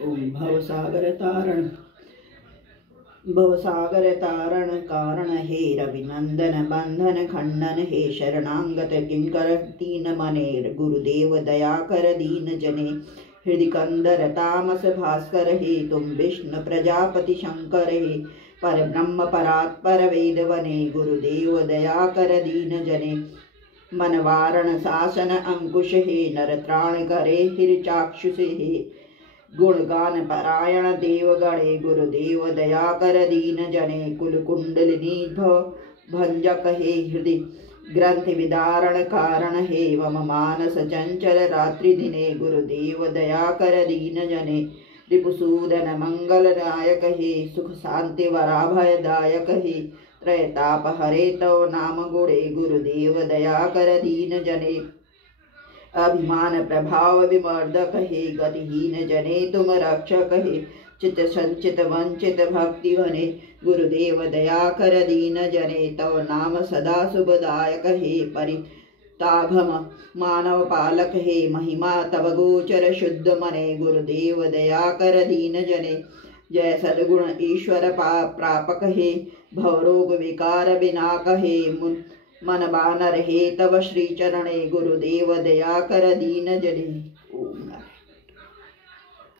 ओम भवसागर तारण कारण हे रविनंदन बंधन खंडन हे शरणांगत किंकर दीन मनेर गुरुदेव दया कर दीन जने हृदय कंदर तामस भास्कर हे तुम विष्णु प्रजापति शंकर हे पर ब्रह्म परात्पर वेद वने गुरुदेव दया कर दीन जने मन वारण शासन अंकुश हे नर त्राण करे हिर चाक्षुष हे गुणगान परायण देव गणे गुरुदेव दया कर दीन जने कुल कुंडलिनी भंजक हे हृदय ग्रंथि विदारण कारण हे मम मानस चंचल रात्रि दिने गुरुदेव दया कर दीन जने रिपुसूदन मंगल नायक हे सुख शांति वराभय दायक हे त्रयताप हरे तव नाम गुणे गुरुदेव दया कर दीन जने अभिमान प्रभाव विमर्दक हे गतिहीन जने तुम रक्षक हे चित संचित वंचित भक्ति वने गुरुदेव दया कर दीन जने तव नाम सदा शुभदायक हे परिताभम मानव पालक हे महिमा तव गोचर शुद्ध मने गुरुदेव दया कर दीन जने जय सद्गुण ईश्वर प्रापक हे भवरोग विकार विनाक हे मन बानर हे तव श्री चरणे गुरुदेव दया कर दीन जने